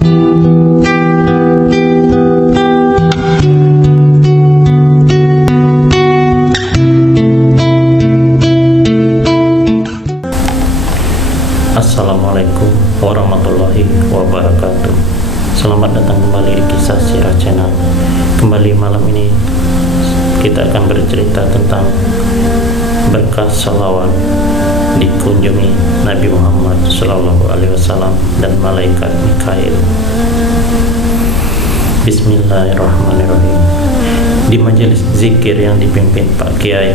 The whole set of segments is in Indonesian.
Assalamualaikum warahmatullahi wabarakatuh. Selamat datang kembali di Kisah Sirah Channel. Kembali malam ini kita akan bercerita tentang berkah salawat dikunjungi Nabi Muhammad SAW dan malaikat Mikail. Bismillahirrahmanirrahim. Di majelis zikir yang dipimpin Pak Kiai,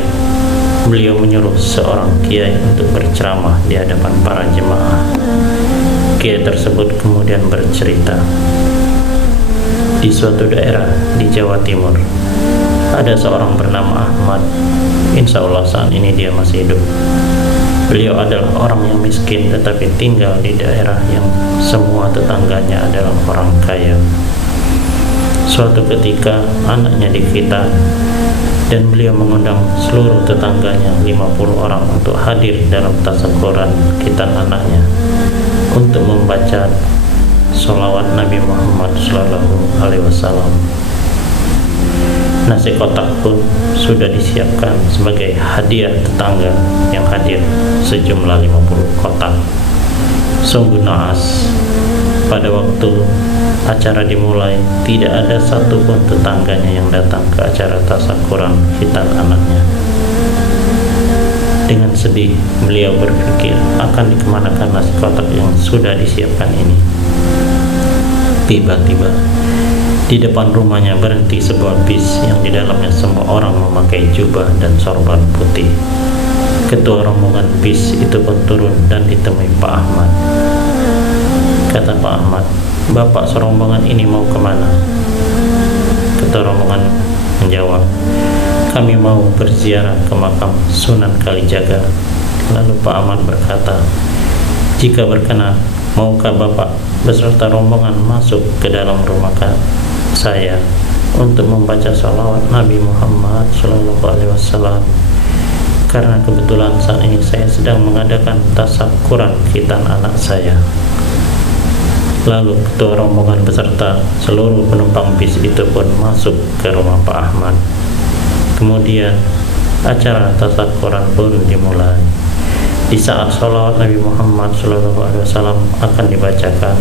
beliau menyuruh seorang kiai untuk berceramah di hadapan para jemaah. Kiai tersebut kemudian bercerita, di suatu daerah di Jawa Timur ada seorang bernama Ahmad. Insya Allah saat ini dia masih hidup. Beliau adalah orang yang miskin tetapi tinggal di daerah yang semua tetangganya adalah orang kaya. Suatu ketika anaknya difitnah dan beliau mengundang seluruh tetangganya 50 orang untuk hadir dalam tasyakuran khitan anaknya untuk membaca sholawat Nabi Muhammad SAW. Nasi kotak pun sudah disiapkan sebagai hadiah tetangga yang hadir, sejumlah 50 kotak. Sungguh naas, pada waktu acara dimulai tidak ada satupun tetangganya yang datang ke acara tasyakuran khitan anaknya. Dengan sedih beliau berpikir akan dikemanakan nasi kotak yang sudah disiapkan ini. Tiba-tiba di depan rumahnya berhenti sebuah bis yang di dalamnya semua orang memakai jubah dan sorban putih. Ketua rombongan bis itu pun turun dan ditemui Pak Ahmad. Kata Pak Ahmad, "Bapak serombongan ini mau kemana?" Ketua rombongan menjawab, "Kami mau berziarah ke makam Sunan Kalijaga." Lalu Pak Ahmad berkata, "Jika berkenan, maukah Bapak beserta rombongan masuk ke dalam rumah saya untuk membaca sholawat Nabi Muhammad SAW? Karena kebetulan saat ini saya sedang mengadakan tasyakuran khitan anak saya." Lalu ketua rombongan beserta seluruh penumpang bis itu pun masuk ke rumah Pak Ahmad. Kemudian acara tasyakuran pun dimulai. Di saat sholawat Nabi Muhammad SAW akan dibacakan,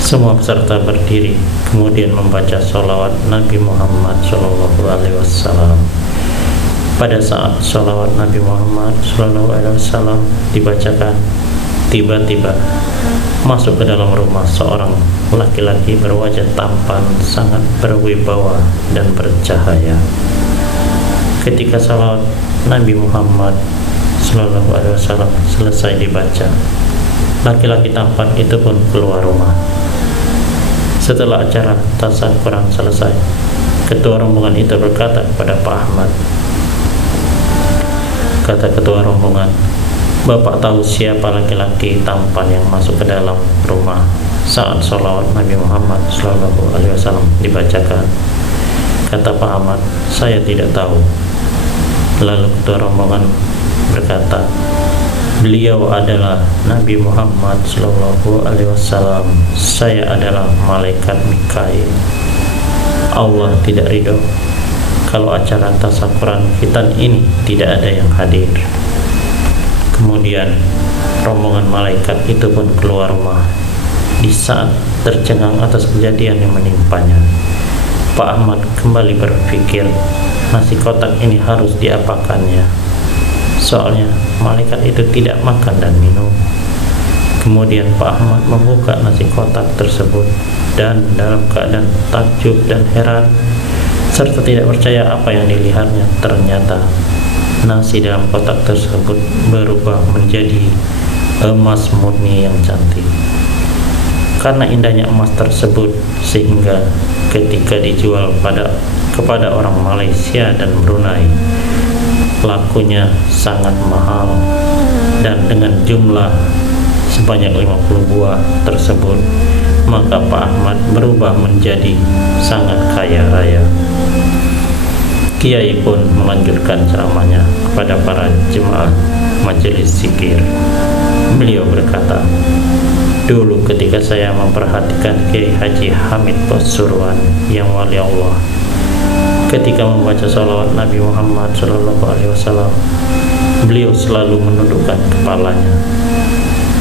semua peserta berdiri kemudian membaca sholawat Nabi Muhammad SAW. Pada saat sholawat Nabi Muhammad SAW dibacakan, tiba-tiba masuk ke dalam rumah seorang laki-laki berwajah tampan, sangat berwibawa dan bercahaya. Ketika salawat Nabi Muhammad SAW selesai dibaca, laki-laki tampan itu pun keluar rumah. Setelah acara tasyakuran selesai, ketua rombongan itu berkata kepada Pak Ahmad, kata ketua rombongan, "Bapak tahu siapa laki-laki tampan yang masuk ke dalam rumah saat sholawat Nabi Muhammad SAW dibacakan?" Kata Pak Ahmad, "Saya tidak tahu." Lalu ketua rombongan berkata, "Beliau adalah Nabi Muhammad SAW. Saya adalah malaikat Mikail. Allah tidak ridho kalau acara tasyakuran khitan ini tidak ada yang hadir." Kemudian rombongan malaikat itu pun keluar rumah. Di saat tercengang atas kejadian yang menimpanya, Pak Ahmad kembali berpikir nasi kotak ini harus diapakannya. Soalnya malaikat itu tidak makan dan minum. Kemudian Pak Ahmad membuka nasi kotak tersebut dan dalam keadaan takjub dan heran serta tidak percaya apa yang dilihatnya, ternyata nasi dalam kotak tersebut berubah menjadi emas murni yang cantik. Karena indahnya emas tersebut sehingga ketika dijual kepada orang Malaysia dan Brunei, lakunya sangat mahal, dan dengan jumlah sebanyak 50 buah tersebut, maka Pak Ahmad berubah menjadi sangat kaya raya. Kiai pun melanjutkan ceramahnya kepada para jemaah majelis zikir. Beliau berkata, Dulu ketika saya memperhatikan Kiai Haji Hamid Pasuruan yang wali Allah, ketika membaca salawat Nabi Muhammad SAW, beliau selalu menundukkan kepalanya.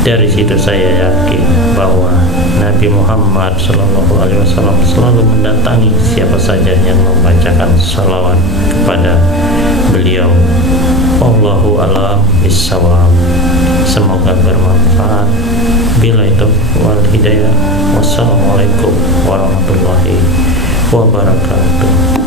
Dari situ saya yakin bahwa Nabi Muhammad SAW selalu mendatangi siapa saja yang membacakan salawat kepada beliau. Wallahu a'lam bishawab. Semoga bermanfaat. Bila itu wal hidayah. Wassalamualaikum warahmatullahi wabarakatuh.